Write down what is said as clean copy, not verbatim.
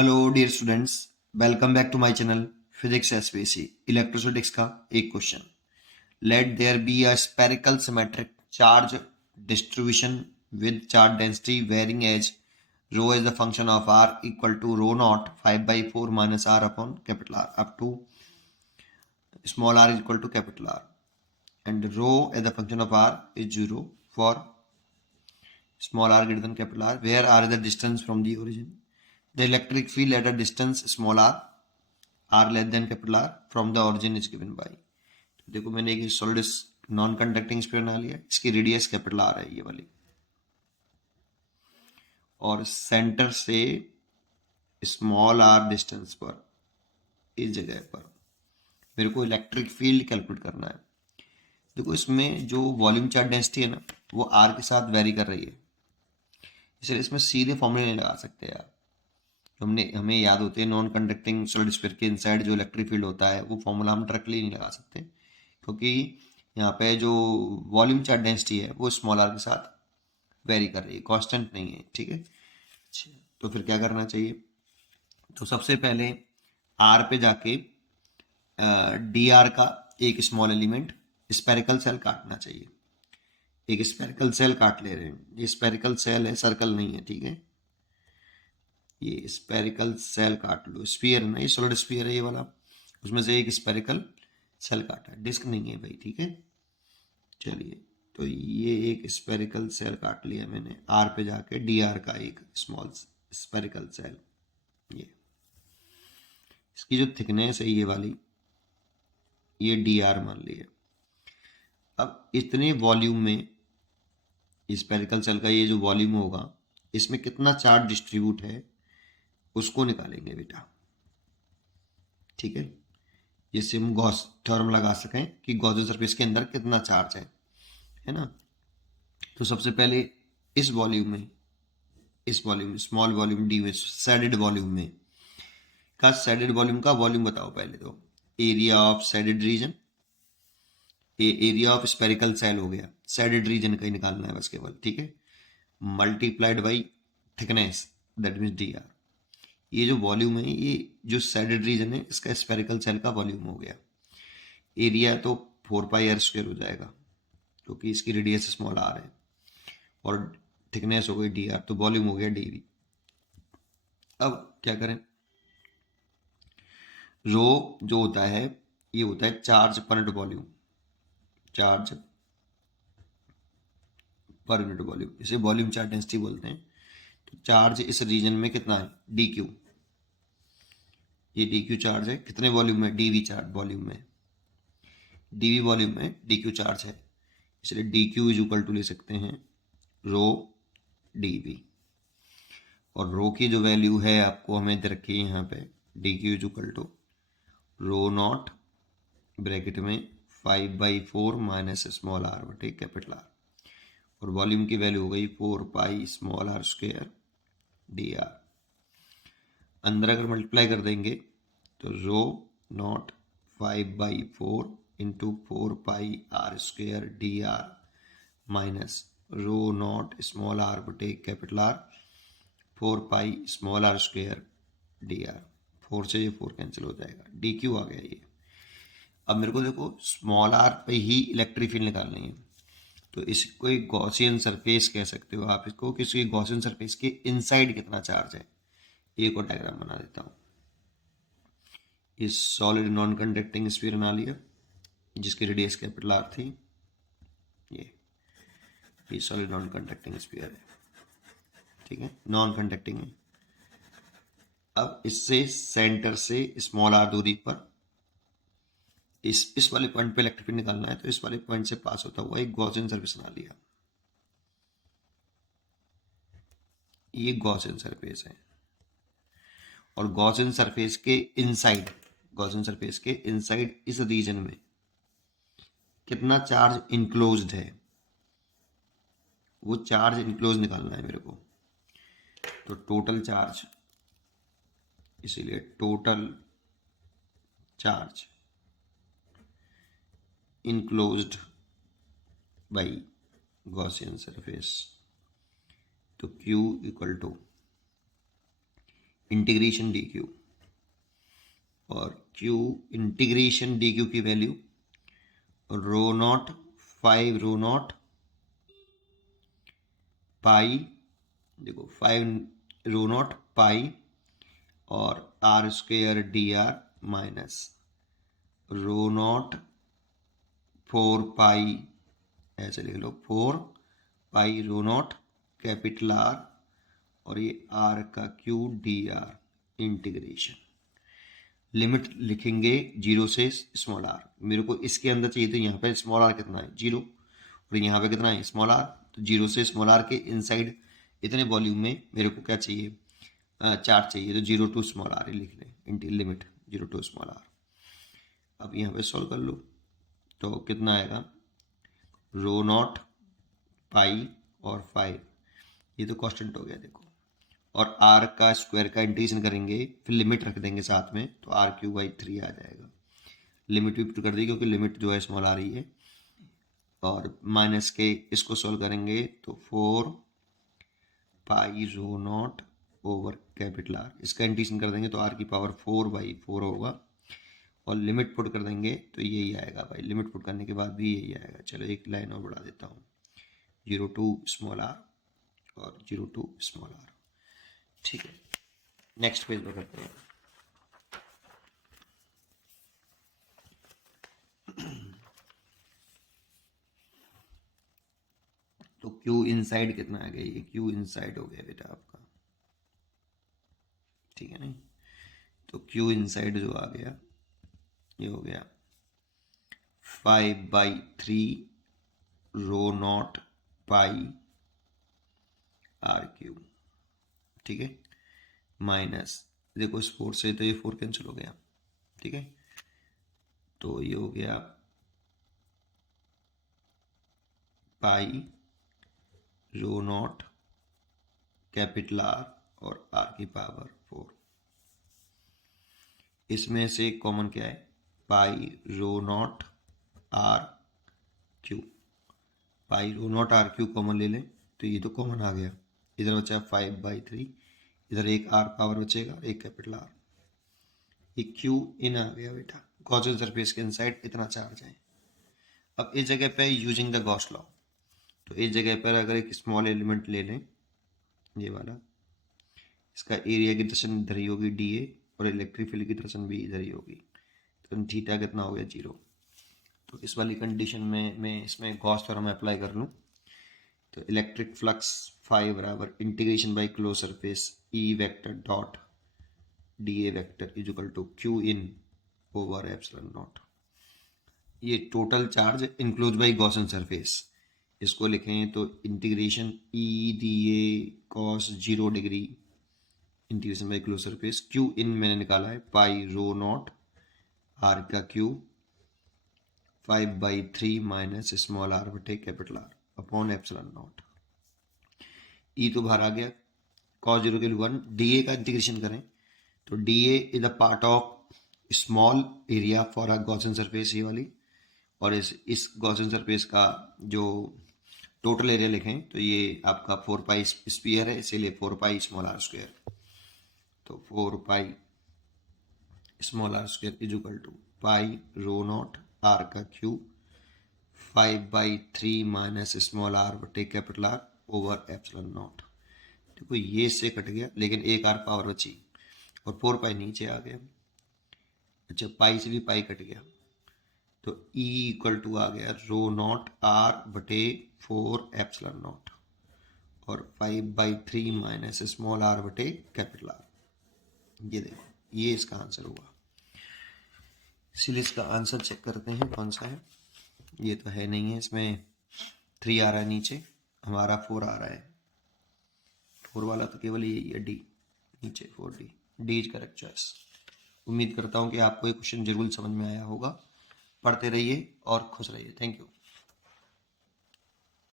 Hello dear students, welcome back to my channel physics SPC electrostatics का एक question. Let there be a spherical symmetric charge distribution with charge density varying as rho is the function of r equal to rho not 5/4 minus r upon capital R up to small r is equal to capital R and rho as the function of r is 0 for small r greater than capital R, where r is the distance from the origin. The electric field at a distance small r less than capital R from the origin is given by. देखो मैंने एक solid non conducting sphere बना लिया, इसकी radius capital R है ये वाली, और सेंटर से स्मॉल आर डिस्टेंस पर इस जगह पर मेरे को इलेक्ट्रिक फील्ड कैलकुलेट करना है। देखो इसमें जो वॉल्यूम चार्ज डेंसिटी है ना, वो आर के साथ वेरी कर रही है, इसलिए इसमें सीधे फॉर्मूले नहीं लगा सकते यार। हमें याद होते हैं नॉन कंडक्टिंग सॉलिड स्फीयर के इनसाइड जो इलेक्ट्रिक फील्ड होता है, वो फॉर्मूला हम डायरेक्टली नहीं लगा सकते, क्योंकि यहाँ पे जो वॉल्यूम चार्ज डेंसिटी है वो स्मॉल आर के साथ वेरी कर रही है, कांस्टेंट नहीं है। ठीक है, अच्छा तो फिर क्या करना चाहिए? तो सबसे पहले आर पे जाके डी आर का एक स्मॉल एलिमेंट स्पेरिकल सेल काटना चाहिए। एक स्पेरिकल सेल काट ले रहे हैं, ये स्पेरिकल सेल है, सर्कल नहीं है। ठीक है, ये स्पेरिकल सेल काट लो, स्फीयर है ना, ये सॉलिड स्फीयर है ये वाला, उसमें से एक स्पेरिकल सेल काटा है, डिस्क नहीं है भाई। ठीक है, चलिए तो ये एक स्पेरिकल सेल काट लिया मैंने, आर पे जाके डी आर का एक स्मॉल स्पेरिकल सेल, ये इसकी जो थिकनेस है ये वाली, ये डी आर मान लिया। अब इतने वॉल्यूम में स्पेरिकल सेल का ये जो वॉल्यूम होगा, इसमें कितना चार्ज डिस्ट्रीब्यूट है उसको निकालेंगे बेटा। ठीक है, जिससे हम गॉस थ्योरम लगा सकें कि गॉसियन सरफेस के अंदर कितना चार्ज है ना। तो सबसे पहले इस वॉल्यूम स्मॉल वॉल्यूम डी में सैडेड वॉल्यूम में का सैडेड वॉल्यूम का वॉल्यूम बताओ पहले। तो area of shaded region, area of spherical shell हो गया, सैडेड रीजन का ही निकालना है बस केवल। ठीक है, multiplied by thickness, that means D R. ये जो वॉल्यूम है, ये जो सैडेड रीजन है, इसका स्पेरिकल सेल का वॉल्यूम हो गया। एरिया तो 4πr² हो जाएगा, क्योंकि इसकी रेडियस स्मॉल आर है, और थिकनेस हो गई डी आर, तो वॉल्यूम हो गया डी। अब क्या करें? रो जो होता है ये होता है charge per unit volume, charge per unit volume, इसे वॉल्यूम चार्ज डेंसिटी बोलते हैं। तो चार्ज इस रीजन में कितना है? डी क्यू, ये डी क्यू चार्ज है। कितने वॉल्यूम में? डी वी चार्ज वॉल्यूम में, डी वी वॉल्यूम में डी क्यू चार्ज है, इसलिए d Q is equal to ले सकते हैं रो डी वी। और रो की जो वैल्यू है आपको हमें दे रखी है यहाँ पे, D Q is equal to rho naught bracket में 5/4 माइनस स्मॉल आर बटे कैपिटल आर, और वॉल्यूम की वैल्यू हो गई 4π small R square D R. अंदर अगर मल्टीप्लाई कर देंगे तो rho not 5/4 into 4πr² D R minus rho naught small are बटे capital R 4π small R square D R. 4 से ये 4 कैंसिल हो जाएगा, डी क्यू आ गया ये। अब मेरे को देखो स्मॉल आर पे ही इलेक्ट्रिक फील्ड निकालनी है, तो इसको एक गॉसियन सरफेस कह सकते हो आप इसको, कि इसकी गॉसियन सरफेस के इनसाइड कितना चार्ज है। एक और डायग्राम बना देता हूँ। इस सॉलिड नॉन कंडक्टिंग स्फीयर बना लिया जिसकी रेडियस कैपिटल आर थी, ये सॉलिड नॉन कंडक्टिंग स्फीयर है। ठीक है, नॉन कंडक्टिंग है। अब इससे सेंटर से स्मॉल आर दूरी पर इस वाले पॉइंट पे इलेक्ट्रिक फील्ड निकालना है, तो इस वाले पॉइंट से पास होता हुआ एक गॉसियन सरफेस बना लिया, ये गॉसियन सरफेस है। और गॉसियन सरफेस के इनसाइड, गॉसियन सरफेस के इनसाइड इस रीजन में कितना चार्ज इनक्लोज्ड है, वो चार्ज इनक्लोज निकालना है मेरे को। तो टोटल चार्ज, इसीलिए total charge enclosed by Gaussian surface, तो Q equal to integration D Q, और क्यू इंटीग्रेशन डी क्यू की value rho naught 5 rho naught pi, देखो 5 रो नॉट पाई और R square D R minus rho naught 4 pi, ऐसे लिख लो 4 pi rho naught capital R और ये R का Q D R integration. Limit लिखेंगे जीरो से स्मॉल आर, मेरे को इसके अंदर चाहिए तो यहाँ पे स्मॉल आर कितना है 0 और यहाँ पे कितना है स्मॉल आर, तो 0 से स्मॉल आर के इनसाइड इतने वॉल्यूम में मेरे को क्या चाहिए, चार्ज चाहिए, तो 0 टू स्मॉल आर लिख लें, लिमिट 0 टू स्मॉल आर। अब यहाँ पे सॉल्व कर लो तो कितना आएगा, रो नॉट पाई और 5, ये तो कांस्टेंट हो गया देखो, और आर का स्क्वायर का इंटीग्रेशन करेंगे फिर लिमिट रख देंगे साथ में, तो आर क्यू बाई 3 आ जाएगा। लिमिट भी पुट कर दी क्योंकि लिमिट जो है स्मॉल आ रही है, और माइनस के इसको सॉल्व करेंगे तो 4 pi rho not over capital R, इसका इंटीग्रेशन कर देंगे तो आर की पावर 4/4 होगा, और लिमिट पुट कर देंगे तो यही आएगा भाई, लिमिट पुट करने के बाद भी यही आएगा। चलो एक लाइन और बढ़ा देता हूँ, 0 टू स्मॉल आर और 0 टू स्मॉल आर, ठीक है। नेक्स्ट पेज पर करते हैं। तो क्यू इनसाइड कितना आ गया, ये क्यू इनसाइड हो गया बेटा आपका, ठीक है नहीं, तो क्यू इनसाइड जो आ गया ये हो गया 5/3 रो नॉट पाई आर क्यू, ठीक है, माइनस देखो इस 4 से तो ये 4 कैंसिल हो गया, ठीक है, तो ये हो गया pi rho naught capital R और आर की पावर 4, इसमें से कॉमन क्या है, pi rho not R Q, pi rho not R Q common ले लें तो ये तो कॉमन आ गया, इधर बचा 5/3, इधर एक आर पावर बचेगा एक कैपिटल आर, ये क्यू इन आ गया बेटा, गॉसियन सरफेस के इनसाइड इतना चार्ज है। अब इस जगह पे यूजिंग द गॉस लॉ, तो इस जगह पर अगर एक स्मॉल एलिमेंट ले लें ये वाला, इसका एरिया की डायरेक्शन इधर ही होगी डी ए, और इलेक्ट्रिक फील्ड की डायरेक्शन भी इधर ही होगी, तो थीटा कितना हो गया 0। तो इस वाली कंडीशन में मैं इसमें गॉस थ्योरम अप्लाई कर लूँ तो इलेक्ट्रिक फ्लक्स 5 बराबर integration by close surface E vector dot D A vector is equal to Q in over epsilon naught, ये total charge enclose by Gaussian surface, इसको लिखें तो integration E D A cos 0 degree integration by close surface, Q in मैंने निकाला है pi rho not are का Q 5/3 minus small are बटे capital R upon epsilon naught, E तो बाहर आ गया, कॉस 0 के लिए 1, डी ए का इंटीग्रेशन करें तो D A is a part of small area for a Gaussian surface ये वाली, और इस गॉसियन सरफेस का जो टोटल एरिया लिखें तो ये आपका 4 पाई स्पीयर है, इसीलिए 4 पाई स्मॉल आर स्क्वायर, तो 4 pi small r square is equal to pi rho not are का क्यू 5/3 माइनस स्मॉल आर बटे capital R over epsilon not. देखो ये इससे कट गया लेकिन एक आर पावर बची और 4 पाई नीचे आ गया, अच्छा पाई से भी पाई कट गया, तो E इक्वल टू आ गया रो नॉट आर बटे 4 एप्सिलॉन नॉट और 5/3 माइनस स्मॉल आर बटे कैपिटल आर, ये देखो ये इसका आंसर हुआ। इसीलिए इसका आंसर चेक करते हैं कौन सा है, ये तो है नहीं है, इसमें 3 आ रहा है नीचे, हमारा 4 आ रहा है, 4 वाला तो केवल यही है डी, नीचे 4D, D is correct choice. उम्मीद करता हूँ कि आपको ये क्वेश्चन जरूर समझ में आया होगा, पढ़ते रहिए और खुश रहिए, थैंक यू।